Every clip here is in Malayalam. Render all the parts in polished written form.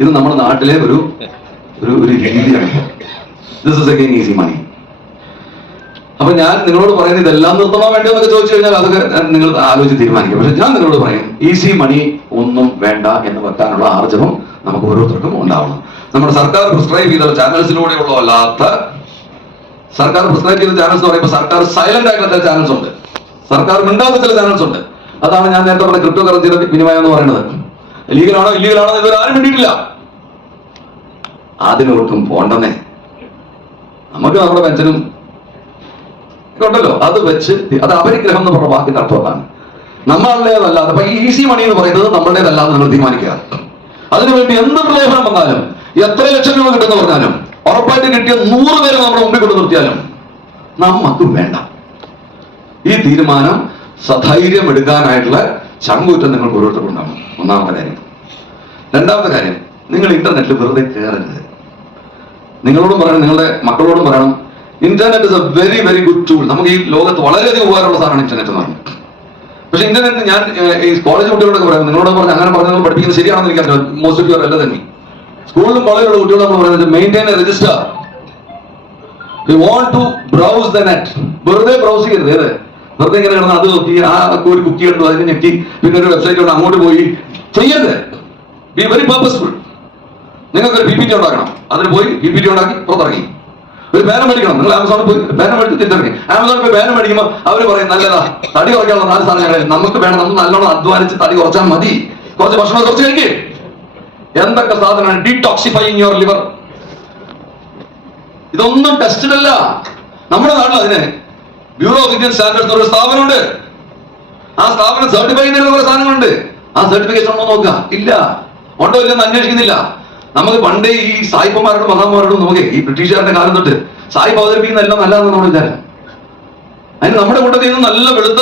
ഇത് നമ്മുടെ നാട്ടിലെ ഒരു രീതിയാണ്. ദിസ് ഇസ് അഗൈൻ ഈസി മണി. അപ്പൊ ഞാൻ നിങ്ങളോട് പറയുന്നത് ഇതെല്ലാം നിർത്തണോ വേണ്ടോ എന്നൊക്കെ ചോദിച്ചു കഴിഞ്ഞാൽ അതൊക്കെ നിങ്ങൾ ആലോചിച്ച് തീരുമാനിക്കും. പക്ഷെ ഞാൻ നിങ്ങളോട് പറയും, ഈസി മണി ഒന്നും വേണ്ട എന്ന് വെക്കാനുള്ള ആർജവം നമുക്ക് ഓരോരുത്തർക്കും ഉണ്ടാവണം. നമ്മുടെ സർക്കാർ പ്രിസ്ക്രൈബ് ചെയ്ത ചാനൽസിലൂടെയുള്ള അല്ലാത്ത സർക്കാർ പ്രിസ്ക്രൈബ് ചെയ്ത ചാനൽസ് എന്ന് പറയുമ്പോൾ സർക്കാർ സൈലന്റ് ആയിട്ടുള്ള ചില ചാനൽസ് ഉണ്ട്, സർക്കാർ മിണ്ടാത്ത ചില ചാനൽസ് ഉണ്ട്. അതാണ് ഞാൻ നേരത്തെ പറഞ്ഞ ക്രിപ്റ്റോ കറൻസിയുടെ വിനിമയം എന്ന് പറയുന്നത്. ലീഗലാണോ ഇല്ലീഗലാണോ എന്ന് ഇതുവരെ ആരും വേണ്ടിയിട്ടില്ല. അതിനൊട്ടും പോണ്ടെന്നേ. നമുക്ക് നമ്മുടെ പെൻഷനും ഉണ്ടല്ലോ, അത് വെച്ച് അത് അപരിഗ്രഹം എന്ന് പറഞ്ഞ വാക്കിന്റെ അർത്ഥമാണ്. നമ്മളുടേതല്ലാതെ അപ്പൊ ഈസി മണി എന്ന് പറയുന്നത് നമ്മളുടേതല്ലാതെ നിങ്ങൾ തീരുമാനിക്കുക. അതിനുവേണ്ടി എന്ത് പ്രലോഭനം വന്നാലും, എത്ര ലക്ഷം രൂപ കിട്ടുന്ന പറഞ്ഞാലും, ഉറപ്പായിട്ട് കിട്ടിയ 100 പേരെ നമ്മുടെ മുമ്പിൽ കൊണ്ട് നിർത്തിയാലും നമുക്ക് വേണ്ട. ഈ തീരുമാനം സധൈര്യം എടുക്കാനായിട്ടുള്ള ചങ്കൂറ്റം നിങ്ങൾക്ക് ഓരോരുത്തർക്കും ഉണ്ടാവും. ഒന്നാമത്തെ കാര്യം. രണ്ടാമത്തെ കാര്യം, നിങ്ങൾ ഇന്റർനെറ്റിൽ വെറുതെ കയറരുത്. നിങ്ങളോടും പറയണം, നിങ്ങളുടെ മക്കളോടും പറയണം, internet is A very very good tool. നമുക്ക് ഈ ലോകത്ത് വളരെയധികം ഉപകാരമുള്ള സാധനമാണ് ഇന്റർനെറ്റ് എന്ന് പറയുന്നത്. പക്ഷെ ഇന്റർനെറ്റ് ഞാൻ ഈ കോളേജ് കുട്ടികളോടൊക്കെ പറയാം, നിങ്ങളോട് പറഞ്ഞ് അങ്ങനെ പറഞ്ഞ് പഠിപ്പിക്കുന്നത് ശരിയാണെന്ന് എനിക്കറിയാം. മോസ്റ്റ് ഓഫ് യുവർ അല്ല തന്നെ. സ്കൂളിലും കോളേജിലുള്ള കുട്ടികളോട് നമ്മൾ പറയുന്നത് maintain a register. You want to browse the net. വെറുതെ ബ്രൗസ് ചെയ്യരുത്. ഏത് വെറുതെ ഇങ്ങനെ കിടന്ന് അത് നോക്കി ഒരു കുക്കി കണ്ടു അതിന് ഞെക്കി പിന്നെ ഒരു വെബ്സൈറ്റിലോട്ട് അങ്ങോട്ട് പോയി ചെയ്യരുത്. Be very purposeful. നിങ്ങൾക്കൊരു PPT ഉണ്ടാക്കണം, അതിന് പോയി PPT ഉണ്ടാക്കി പുറത്തിറങ്ങി. ഒരു ബാന മേടിക്കണം, നിങ്ങൾ ആമസോണിൽ പോയി ബാന മേടിച്ച് തിരിച്ചിറങ്ങി. ആമസോണിൽ പോയി ബാന മേടിക്കുമ്പോൾ അവർ പറയും നല്ലതാ, തടി കുറയ്ക്കാനുള്ള 4 സാധനങ്ങൾ നമുക്ക് വേണം, നമ്മൾ നല്ലോണം അധ്വാനിച്ച് തടി കുറച്ചാൽ മതി, കുറച്ച് ഭക്ഷണം കുറച്ച് കഴിക്കേ. എന്തൊക്കെ സാധനമാണ് ഡീടോക്സിഫൈയിങ് യുവർ ലിവർ. ഇതൊന്നും ടെസ്റ്റഡ് അല്ല. നമ്മുടെ നാട്ടിൽ അതിന് ബ്യൂറോ ഓഫ് ഇന്ത്യൻ സ്റ്റാൻഡേർഡ്സ് ഒരു സ്ഥാപനമുണ്ട്. ആ സ്ഥാപനം സർട്ടിഫൈ ചെയ്യുന്ന കുറെ സാധനങ്ങളുണ്ട്. ആ സർട്ടിഫിക്കേഷൻ ഉണ്ടോ നോക്കുക? ഇല്ല. ഉണ്ടോ ഇല്ലെന്ന് അന്വേഷിക്കുന്നില്ല. നമുക്ക് പണ്ടേ ഈ സായിപ്പന്മാരോടും മഹാന്മാരോടും നമുക്ക് ഈ ബ്രിട്ടീഷുകാരുടെ കാലം തൊട്ട് സായിപ്പ് അവതരിപ്പിക്കുന്ന എല്ലാം നല്ലതെന്ന് നമ്മൾ വിചാരം. അതിന് നമ്മുടെ കൂട്ടത്തിൽ നിന്ന് നല്ല വെളുത്ത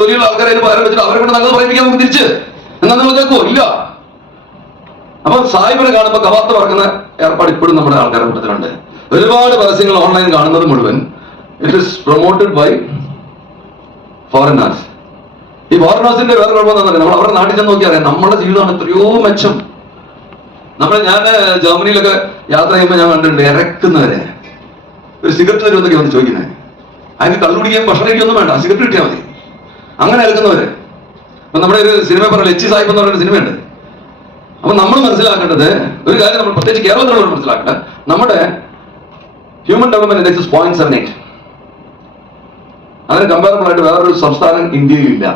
തൊലിയുള്ള ആൾക്കാരെ പകരം വെച്ചിട്ട് അവരെ കൊണ്ട് നല്ലത് പറയിപ്പിക്കാൻ നമുക്ക് തിരിച്ച് എന്നാ നിങ്ങൾ കേൾക്കുമോ? ഇല്ല. അപ്പൊ സായിപ്പിനെ കാണുമ്പോൾ കവാത്ത് പറക്കുന്ന ഏർപ്പാട് ഇപ്പോഴും നമ്മുടെ ആൾക്കാരുടെ കൂട്ടത്തിലുണ്ട്. ഒരുപാട് പരസ്യങ്ങൾ ഓൺലൈൻ കാണുന്നത് മുഴുവൻ it is promoted by foreigners. ഈ ഫോറിനേഴ്സിന്റെ വേറെ കുഴപ്പമെന്ന് പറഞ്ഞാൽ നമ്മൾ അവരുടെ നാട്ടിൽ ചെന്ന് നോക്കിയാൽ അറിയാം നമ്മുടെ ജീവിതമാണ് എത്രയോ മെച്ചം. ഞാൻ ജർമ്മനിയിലൊക്കെ യാത്ര ചെയ്യുമ്പോൾ ഞാൻ കണ്ടിട്ടുണ്ട് ഇറക്കുന്നവരെ ഒരു സിഗരറ്റ് തരുമെന്നൊക്കെ വന്ന് ചോദിക്കുന്നത്. അതിന് കള്ളുപിടിക്കുകയും ഭക്ഷണം കഴിക്കൊന്നും വേണ്ട, സിഗരറ്റ് കിട്ടിയാൽ മതി. അങ്ങനെ ഇറക്കുന്നവര്. അപ്പൊ നമ്മുടെ ഒരു സിനിമ പറഞ്ഞ എച്ച് സാഹിബ് എന്ന് പറയുന്ന സിനിമയുണ്ട്. അപ്പൊ നമ്മൾ മനസ്സിലാക്കേണ്ടത് ഒരു കാര്യം, നമ്മൾ പ്രത്യേകിച്ച് കേരളത്തിലുള്ളവർ മനസ്സിലാക്കേണ്ടത്, നമ്മുടെ ഹ്യൂമൻ ഡെവലപ്മെന്റ് ഇൻഡെക്സ് 0.78. അതിന് കമ്പാരബിൾ ആയിട്ട് വേറൊരു സംസ്ഥാനം ഇന്ത്യയിൽ ഇല്ല.